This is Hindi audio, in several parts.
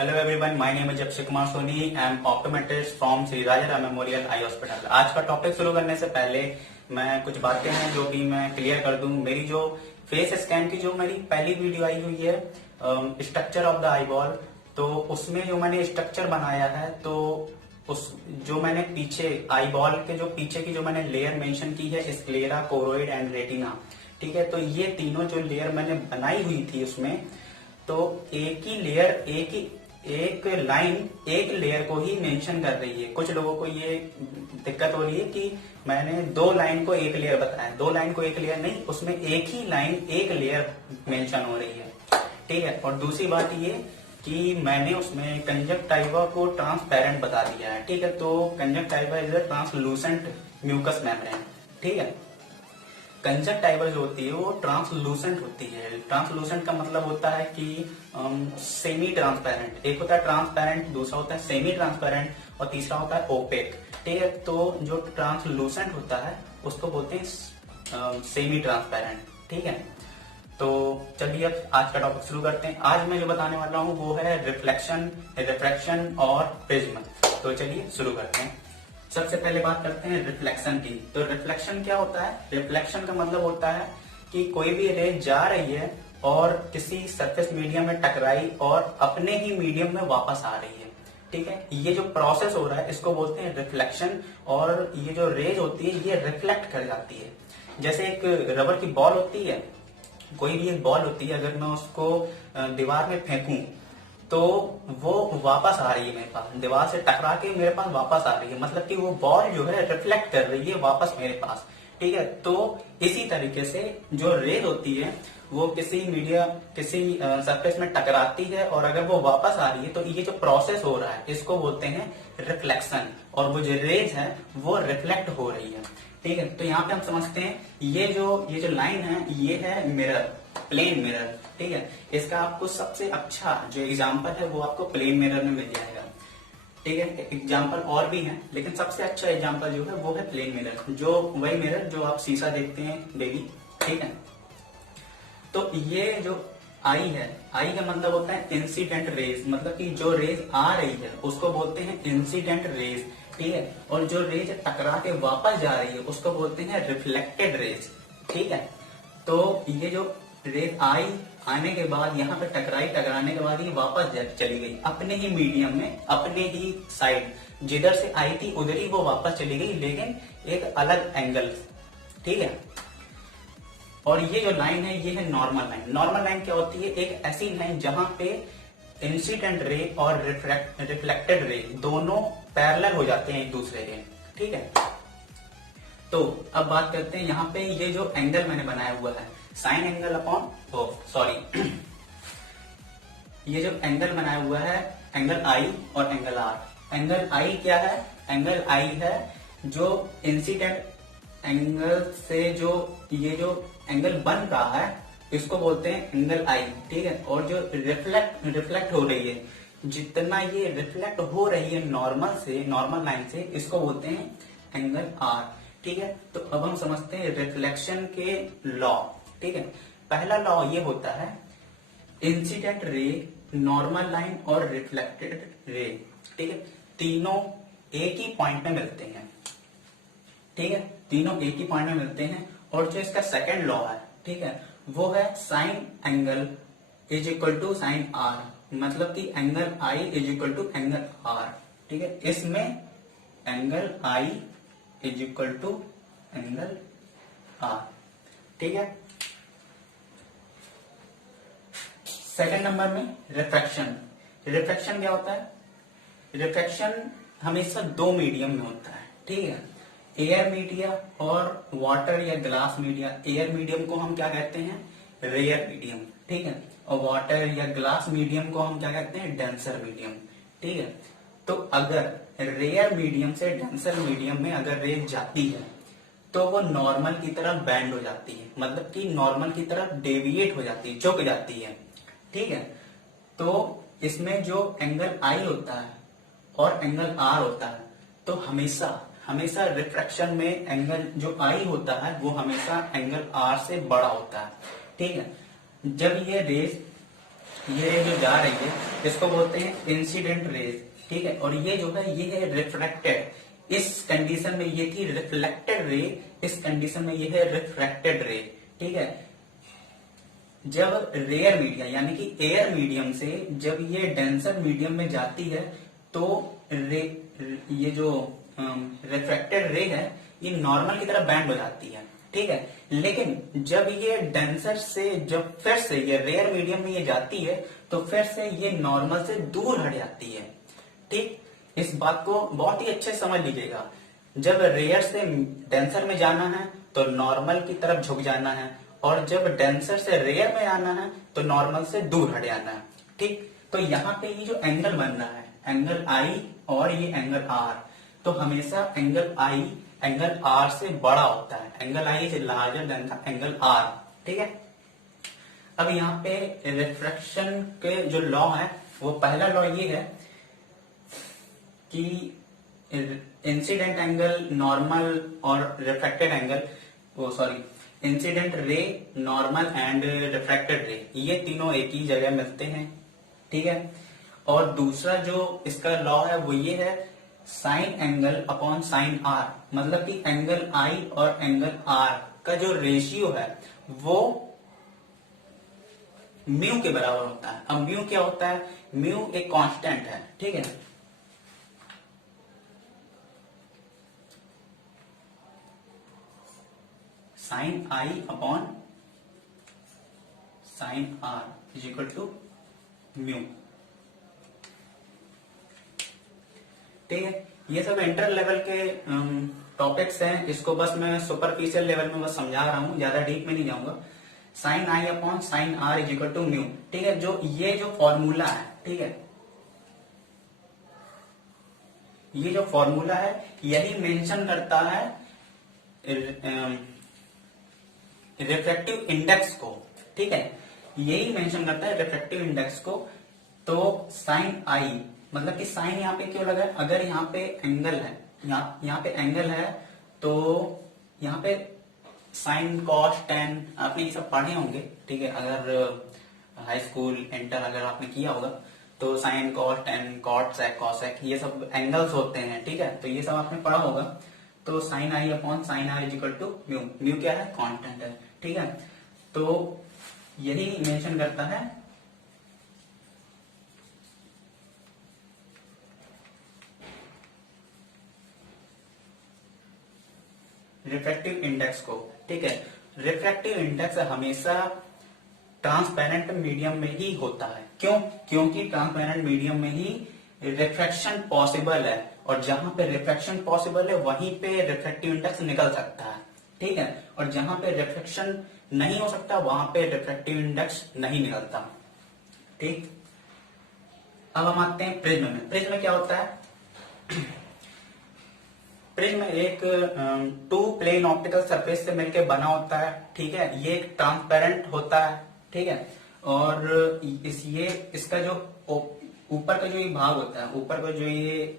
Hello everyone, my name is Akshay Kumar Soni. I am optometrist from Shri Raja memorial eye hospital. आज का टॉपिक शुरू करने से पहले मैं कुछ बातें हैं जो कि मैं क्लियर कर दूं। मेरी जो फेस स्कैन की जो मेरी पहली वीडियो आई हुई है structure of the eye ball, तो उसमें जो मैंने स्ट्रक्चर बनाया है, तो उस जो मैंने पीछे आई बॉल के जो पीछे की जो मैंने लेयर मेंशन की है, स्क्लेरा, कोरोइड एंड रेटिना, ठीक है। तो ये तीनों जो लेयर मैंने बनाई हुई थी उसमें, तो एक ही लेयर एक लाइन एक लेयर को ही मेंशन कर रही है। कुछ लोगों को ये दिक्कत हो रही है कि मैंने दो लाइन को एक लेयर बताया, दो लाइन को एक लेयर नहीं, उसमें एक ही लाइन एक लेयर मेंशन हो रही है, ठीक है। और दूसरी बात ये कि मैंने उसमें कंजक्टाइवा को ट्रांसपेरेंट बता दिया है, ठीक है। तो conjunctiva is a translucent mucus membrane, ठीक है। कंजक्टाइवा जो होती है वो ट्रांसलूसेंट होती है। ट्रांसलूसेंट का मतलब होता है कि सेमी ट्रांसपेरेंट। एक होता है ट्रांसपेरेंट, दूसरा होता है सेमी ट्रांसपेरेंट और तीसरा होता है ओपेक, ठीक है। तो जो ट्रांसलूसेंट होता है उसको बोलते हैं सेमी ट्रांसपेरेंट, ठीक है। तो चलिए अब आज का टॉपिक शुरू करते हैं। आज मैं जो बताने वाला हूँ वो है रिफ्लेक्शन, रिफ्रैक्शन और प्रिज्म। तो चलिए शुरू करते हैं। सबसे पहले बात करते हैं रिफ्लेक्शन की। तो रिफ्लेक्शन क्या होता है? रिफ्लेक्शन का मतलब होता है कि कोई भी रे जा रही है और किसी सरफेस मीडियम में टकराई और अपने ही मीडियम में वापस आ रही है, ठीक है। ये जो प्रोसेस हो रहा है इसको बोलते हैं रिफ्लेक्शन। और ये जो रेज होती है ये रिफ्लेक्ट कर जाती है। जैसे एक रबर की बॉल होती है, कोई भी एक बॉल होती है, अगर मैं उसको दीवार में फेंकूं तो वो वापस आ रही है मेरे पास, दीवार से टकरा के मेरे पास वापस आ रही है, मतलब कि वो बॉल जो है रिफ्लेक्ट कर रही है वापस मेरे पास, ठीक है। तो इसी तरीके से जो रेज होती है वो किसी सरफेस में टकराती है और अगर वो वापस आ रही है तो ये जो प्रोसेस हो रहा है इसको बोलते हैं रिफ्लेक्शन। और वो जो रेज है वो रिफ्लेक्ट हो रही है, ठीक है। तो यहाँ पे हम समझते हैं ये जो लाइन है ये है मिरर, प्लेन मिरर, ठीक है। इसका आपको सबसे अच्छा जो एग्जांपल है वो आपको प्लेन मिरर में मिल जाएगा, ठीक है। एग्जांपल और भी हैं लेकिन सबसे अच्छा एग्जांपल जो है वो है प्लेन मिरर, जो वही मिरर जो आप शीशा देखते हैं डेली, ठीक है। तो ये जो आई है, आई का मतलब होता है इंसिडेंट रेज, मतलब कि जो रेज आ रही है उसको बोलते हैं इंसिडेंट रेज, ठीक है। और जो रेज टकरा के वापस जा रही है उसको बोलते हैं रिफ्लेक्टेड रेज, ठीक है। तो ये जो रेज आई, आने के बाद यहाँ पे टकराई, टकराने के बाद ये वापस चली गई अपने ही मीडियम में, अपने ही साइड, जिधर से आई थी उधर ही वो वापस चली गई, लेकिन एक अलग एंगल, ठीक है। और ये जो लाइन है ये है नॉर्मल लाइन। नॉर्मल लाइन क्या होती है? एक ऐसी लाइन जहां पे इंसिडेंट रे और रिफ्लेक्टेड रे दोनों पैरेलल हो जाते हैं एक दूसरे के, ठीक है। तो अब बात करते हैं यहाँ पे ये जो एंगल मैंने बनाया हुआ है साइन एंगल अपॉन सॉरी ये जो एंगल बनाया हुआ है एंगल आई और एंगल आर। एंगल आई क्या है? एंगल आई है जो इंसिडेंट एंगल से जो ये जो एंगल बन रहा है इसको बोलते हैं एंगल आई, ठीक है। और जो रिफ्लेक्ट हो रही है, जितना ये रिफ्लेक्ट हो रही है नॉर्मल लाइन से, इसको बोलते हैं एंगल आर, ठीक है। तो अब हम समझते हैं रिफ्लेक्शन के लॉ, ठीक है। पहला लॉ ये होता है इंसिडेंट रे, नॉर्मल लाइन और रिफ्लेक्टेड रे, ठीक है, तीनों एक ही पॉइंट में मिलते हैं, ठीक है। तीनों एक ही पॉइंट में मिलते हैं। और जो इसका सेकंड लॉ है, ठीक है, वो है sine angle is equal to sine R, मतलब कि angle I is equal to angle R, ठीक है। इसमें angle I is equal to angle R, ठीक है। सेकंड नंबर में रिफ्रैक्शन। रिफ्रैक्शन क्या होता है? रिफ्रैक्शन हमेशा दो मीडियम में होता है, ठीक है, एयर मीडिया और वाटर या ग्लास मीडिया। एयर मीडियम को हम क्या कहते हैं? रेयर मीडियम, ठीक है। और वाटर या ग्लास मीडियम को हम क्या कहते हैं? डेंसर मीडियम, ठीक है। तो अगर रेयर मीडियम से डेंसर मीडियम में अगर रेज जाती है तो वो नॉर्मल की तरफ बैंड हो जाती है, मतलब कि नॉर्मल की तरफ डेविएट हो जाती है, झुक जाती है, ठीक है। तो इसमें जो एंगल आई होता है और एंगल आर होता है, तो हमेशा रिफ्रैक्शन में एंगल जो आई होता है वो हमेशा एंगल आर से बड़ा होता है, ठीक है। जब ये रेज ये रे जो जा रही है इसको बोलते हैं इंसिडेंट रेज, ठीक है। और ये जो है ये है रिफ्रैक्टेड, इस कंडीशन में ये थी रिफ्लेक्टेड रे, इस कंडीशन में ये है रिफ्रैक्टेड रे, ठीक है। जब रेयर मीडियम यानी कि एयर मीडियम से जब ये डेंसर मीडियम में जाती है तो ये जो रिफ्रैक्टेड रे है ये नॉर्मल की तरह बैंड हो जाती है, ठीक है। लेकिन जब ये डेंसर से जब फिर से ये रेयर मीडियम में ये जाती है तो फिर से ये नॉर्मल से दूर हट जाती है, ठीक। इस बात को बहुत ही अच्छे से समझ लीजिएगा। जब रेयर से डेंसर में जाना है तो नॉर्मल की तरफ झुक जाना है, और जब डेंसर से रेयर में आना है तो नॉर्मल से दूर हट जाना है, ठीक। तो यहाँ पे ये जो एंगल बन रहा है एंगल आई और ये एंगल आर, तो हमेशा एंगल आई एंगल आर से बड़ा होता है, angle I is larger than the angle R, ठीक है। अब यहाँ पे रिफ्रैक्शन के जो लॉ है वो पहला लॉ ये है कि इंसिडेंट एंगल नॉर्मल और रिफ्रैक्टेड एंगल वो sorry incident ray normal and refracted रे ये तीनों एक ही जगह मिलते हैं, ठीक है। और दूसरा जो इसका लॉ है वो ये है sine angle upon sine R, मतलब कि एंगल आई और एंगल आर का जो रेशियो है वो म्यू के बराबर होता है। अब म्यू क्या होता है, म्यू एक कांस्टेंट है, ठीक है। Sine I upon sine R is equal to mu, ठीक है। ये सब इंटर लेवल के टॉपिक्स हैं, इसको बस मैं सुपरफिशियल लेवल में बस समझा रहा हूं, ज्यादा डीप में नहीं जाऊंगा। Sine I upon sine R is equal to mu, ठीक है। जो ये जो फॉर्मूला है, ठीक है, ये जो फॉर्मूला है यही मेंशन करता है रिफ्रैक्टिव इंडेक्स को, ठीक है। यही मेंशन करता है रिफ्रैक्टिव इंडेक्स को। तो साइन आई मतलब कि साइन यहाँ पे क्यों लगा है, अगर यहाँ पे एंगल है, यहाँ पे एंगल है तो यहाँ पे साइन कॉस टेन आपने ये सब पढ़े होंगे, ठीक है। अगर हाई स्कूल इंटर अगर आपने किया होगा तो sine cos tan cot sec cosec ये सब एंगल्स होते हैं, ठीक है। तो ये सब आपने पढ़ा होगा। तो sine I upon sine R is equal to mu, mu क्या है, कांस्टेंट है, ठीक है। तो यही मेंशन करता है रिफ्रैक्टिव इंडेक्स को, ठीक है। रिफ्रैक्टिव इंडेक्स हमेशा ट्रांसपेरेंट मीडियम में ही होता है, क्यों, क्योंकि ट्रांसपेरेंट मीडियम में ही रिफ्रैक्शन पॉसिबल है, और जहां पे रिफ्रैक्शन पॉसिबल है वहीं पे रिफ्रैक्टिव इंडेक्स निकल सकता है, ठीक है। और जहां पे रिफ्रैक्शन नहीं हो सकता वहां पे रिफ्रैक्टिव इंडेक्स नहीं निकलता, ठीक। अब हम आते हैं प्रिज्म में। प्रिज्म में क्या होता है, प्रिज्म एक टू प्लेन ऑप्टिकल सरफेस से मिलकर बना होता है, ठीक है। ये एक ट्रांसपेरेंट होता है, ठीक है। और इसका जो ऊपर का जो ये भाग होता है, ऊपर का जो ये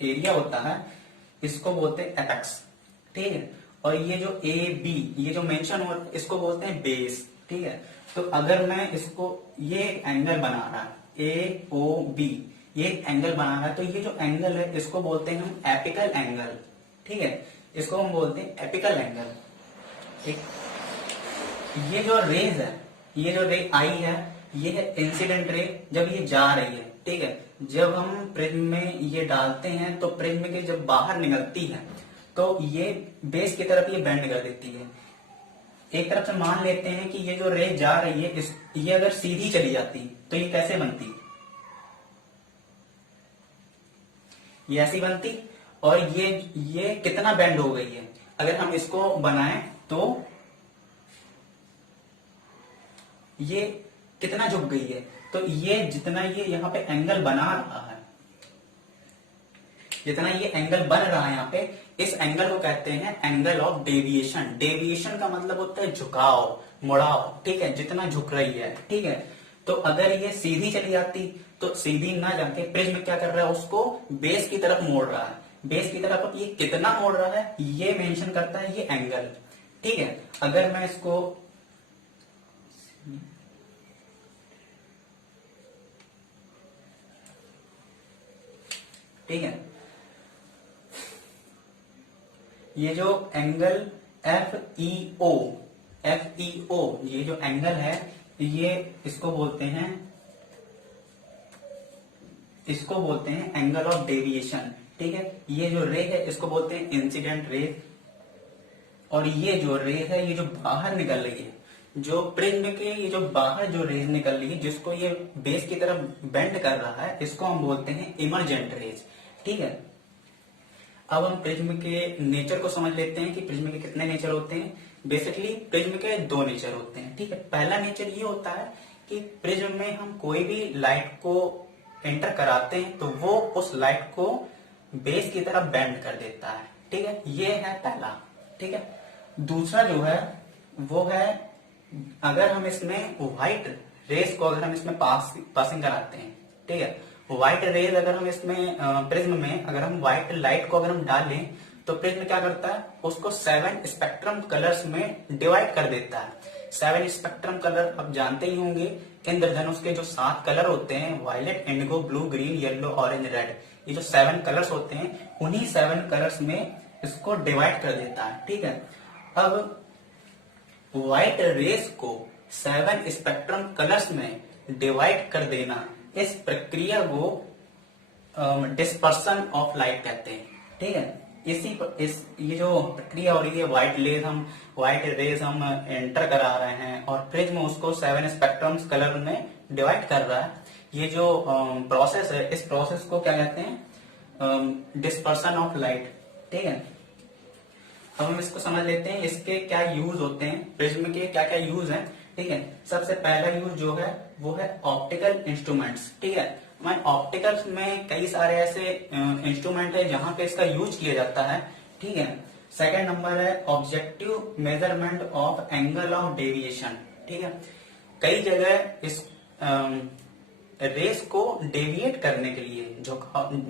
एरिया होता है इसको बोलते हैं एपेक्स, ठीक है। और ये जो ए बी ये जो मेंशन हो इसको बोलते हैं बेस, ठीक है। तो अगर मैं इसको ये एंगल बना रहा है ए ओ बी, ये एंगल बना रहा है तो ये जो एंगल है इसको बोलते हैं हम एपिकल एंगल, ठीक है। इसको हम बोलते हैं एपिकल एंगल, ठीक। ये जो रेज है, ये जो रे आई है ये है इंसिडेंट रे जब ये जा रही है, ठीक है। जब हम प्रिज्म में ये डालते हैं तो प्रिज्म के जब बाहर निकलती है तो ये बेस की तरफ ये बेंड कर देती है। एक तरफ से मान लेते हैं कि ये जो रे जा रही है ये अगर सीधी चली जाती तो ये कैसे बनती, ये ऐसी बनती। और ये कितना बेंड हो गई है, अगर हम इसको बनाएं तो ये कितना झुक गई है, तो ये जितना ये यहाँ पे एंगल बना रहा है, जितना ये एंगल बन रहा है यहाँ पे, इस एंगल को कहते हैं एंगल ऑफ डेविएशन। डेविएशन का मतलब होता है झुकाव, मुड़ाव, ठीक है, जितना झुक रही है, ठीक है। तो अगर ये सीधी चली जाती तो सीधी ना जाके प्रिज्म क्या कर रहा है, उसको बेस की तरफ मोड़ रहा है। बेस की तरफ ये कितना मोड़ रहा है ये मेंशन करता है ये एंगल, ठीक है। अगर मैं इसको ठीक है। ये जो एंगल FEO ये जो एंगल है, ये इसको बोलते हैं एंगल ऑफ डेविएशन। ठीक है। ये जो रे है इसको बोलते हैं इंसिडेंट रे, और ये जो रे है ये जो बाहर निकल रही है, जो प्रिज्म के ये जो बाहर जो रेज निकल रही है, जिसको ये बेस की तरफ बेंड कर रहा है, इसको हम बोलते हैं इमर्जेंट रेज। ठीक है। अब हम प्रिज्म के नेचर को समझ लेते हैं कि प्रिज्म के कितने नेचर होते हैं। बेसिकली प्रिज्म के दो नेचर होते हैं। ठीक है। पहला नेचर ये होता है कि प्रिज्म में हम कोई भी लाइट को एंटर कराते हैं तो वो उस लाइट को बेस की तरफ बेंड कर देता है। ठीक है। ये है पहला। ठीक है। दूसरा जो है वो है, अगर हम इसमें व्हाइट रेस को अगर हम इसमें पासिंग कराते हैं, ठीक है, व्हाइट रेज अगर हम इसमें प्रिज्म में अगर हम व्हाइट लाइट को अगर हम डालें तो प्रिज्म क्या करता है, उसको 7 स्पेक्ट्रम कलर्स में डिवाइड कर देता है। 7 स्पेक्ट्रम कलर आप जानते ही होंगे, इंद्रधनुष के जो 7 कलर होते हैं, violet, indigo, blue, green, yellow, orange, red, ये जो 7 कलर्स होते हैं, उन्हीं 7 कलर्स में इसको डिवाइड कर देता है। ठीक है। अब व्हाइट रेस को 7 स्पेक्ट्रम कलर्स में डिवाइड कर देना, इस प्रक्रिया को डिस्पर्सन ऑफ लाइट कहते हैं। ठीक है। ये जो प्रक्रिया हो रही है, व्हाइट रेज हम एंटर करा रहे हैं और प्रिज्म उसको 7 स्पेक्ट्रम कलर में डिवाइड कर रहा है। ये जो प्रोसेस है, इस प्रोसेस को क्या कहते हैं, डिस्पर्सन ऑफ लाइट। ठीक है। अब हम इसको समझ लेते हैं, इसके क्या यूज होते हैं, प्रिज्म के क्या क्या यूज हैं। ठीक है। सबसे पहला यूज जो है वो है ऑप्टिकल इंस्ट्रूमेंट्स। ठीक है। हमारे ऑप्टिकल्स में कई सारे ऐसे इंस्ट्रूमेंट है जहां पे इसका यूज किया जाता है। ठीक है। सेकंड नंबर है objective measurement of angle of deviation. ठीक है। कई जगह इस रेस को डेविएट करने के लिए,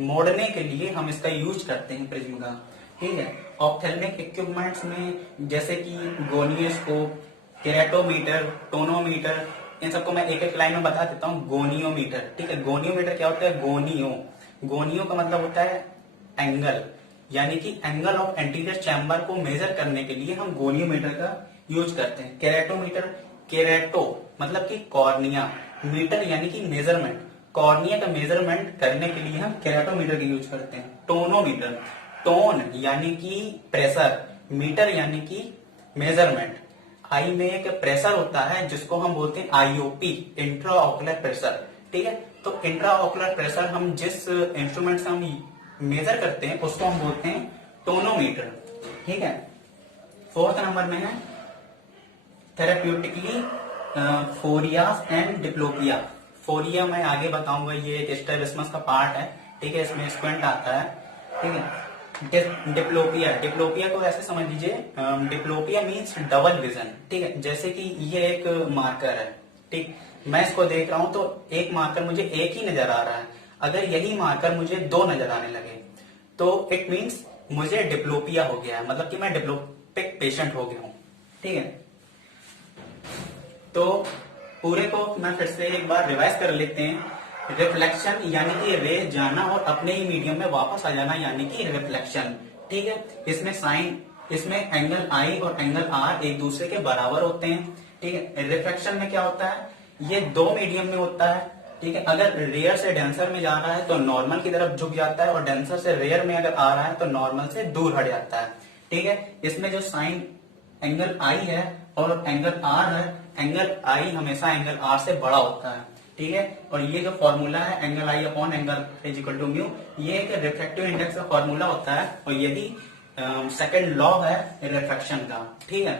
मोड़ने के लिए हम इसका यूज करते हैं प्रिज्म का। ठीक है। ऑप्थेल्मिक इक्विपमेंट्स में जैसे कि गोनियोस्कोप, केराटोमीटर, टोनोमीटर, इन सबको मैं एक एक लाइन में बता देता हूँ। गोनियोमीटर। ठीक है। गोनियोमीटर क्या होता है, गोनियो का मतलब होता है एंगल, यानी कि एंगल ऑफ एंटीरियर चैम्बर को मेजर करने के लिए हम गोनियोमीटर का यूज करते हैं। केराटोमीटर, केराटो मतलब कि कॉर्निया, मीटर यानी कि मेजरमेंट, कॉर्निया का मेजरमेंट करने के लिए हम केराटोमीटर का यूज करते हैं। टोनोमीटर, टोन यानी कि प्रेशर, मीटर यानी कि मेजरमेंट। आई में एक प्रेशर होता है जिसको हम बोलते हैं IOP, इंट्रा ऑकुलर प्रेशर। ठीक है। तो इंट्रा ऑकुलर प्रेशर हम जिस इंस्ट्रूमेंट से हम मेजर करते हैं उसको हम बोलते हैं टोनोमीटर। ठीक है। फोर्थ नंबर में है थेराप्यूटिकली फोरियास एंड डिप्लोपिया। फोरिया मैं आगे बताऊंगा, ये एक स्ट्रैबिस्मस का पार्ट है। ठीक है। इसमें स्क्वेंट आता है। ठीक है। डिप्लोपिया को ऐसे समझ लीजिए, डिप्लोपिया मीन्स डबल विजन। ठीक है। जैसे कि ये एक मार्कर है, ठीक, मैं इसको देख रहा हूं तो एक मार्कर मुझे एक ही नजर आ रहा है। अगर यही मार्कर मुझे 2 नजर आने लगे तो इट मीन्स मुझे डिप्लोपिया हो गया है, मतलब कि मैं डिप्लोपिक पेशेंट हो गया हूं। ठीक है। तो पूरे को मैं फिर से एक बार रिवाइज कर लेते हैं। रिफ्लेक्शन यानी कि रे जाना और अपने ही मीडियम में वापस आ जाना, यानी कि रिफ्लेक्शन। ठीक है। इसमें एंगल I और एंगल R एक दूसरे के बराबर होते हैं। ठीक है। रिफ्लेक्शन में क्या होता है, ये 2 मीडियम में होता है। ठीक है। अगर रेयर से डेंसर में जा रहा है तो नॉर्मल की तरफ झुक जाता है, और डेंसर से रेयर में अगर आ रहा है तो नॉर्मल से दूर हट जाता है। ठीक है। इसमें जो साइन एंगल I है और एंगल R है, एंगल I हमेशा एंगल R से बड़ा होता है। ठीक है। और ये जो फॉर्मूला है angle I upon angle is equal to mu, ये एक रिफ्रैक्टिव इंडेक्स का फॉर्मूला होता है, और यही सेकंड लॉ है रिफ्रैक्शन का। ठीक है।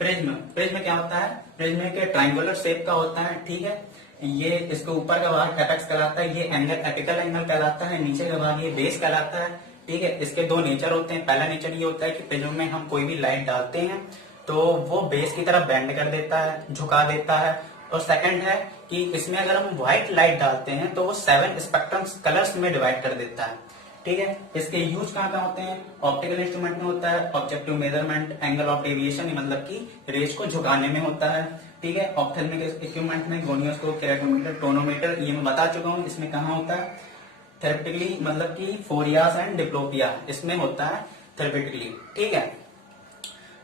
प्रिज्म क्या होता है, प्रिज्म के ट्रायंगुलर शेप का होता है। ठीक है। ये इसके ऊपर का भाग एपेक्स कहलाता है, ये एंगल एपिकल एंगल कहलाता है, नीचे का भाग ये बेस कहलाता है। ठीक है। इसके 2 नेचर होते हैं। पहला नेचर ये होता है कि प्रिज्म में हम कोई भी लाइट डालते हैं तो वो बेस की तरफ बेंड कर देता है, झुका देता है। और सेकंड है कि इसमें अगर हम व्हाइट लाइट डालते हैं तो वो 7 स्पेक्ट्रम कलर्स में डिवाइड कर देता है। ठीक है। इसके यूज कहाँ होते हैं, ऑप्टिकल इंस्ट्रूमेंट में होता है, objective measurement, angle of deviation, मतलब कि रेस को झुकाने में होता है। ठीक है। ऑप्थेल्मिक इक्विपमेंट में गोनियोस्कोप, केराटोमीटर, टोनोमीटर, ये मैं बता चुका हूँ इसमें कहाँ होता है। थेरेपेटिकली मतलब कि फोरियास एंड डिप्लोपिया इसमें होता है थेरेपेटिकली। ठीक है,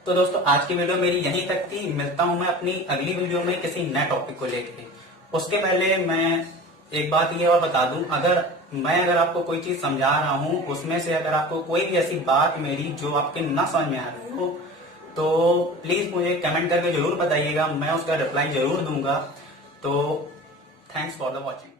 तो दोस्तों आज की वीडियो मेरी यहीं तक थी। मिलता हूं मैं अपनी अगली वीडियो में किसी नए टॉपिक को लेके। उसके पहले मैं एक बात ये और बता दूं, अगर आपको कोई चीज समझा रहा हूं उसमें से अगर आपको कोई भी ऐसी बात मेरी जो आपके ना समझ में आ रही हो तो प्लीज मुझे कमेंट करके जरूर बताइएगा, मैं उसका रिप्लाई जरूर दूंगा। तो थैंक्स फॉर द वॉचिंग।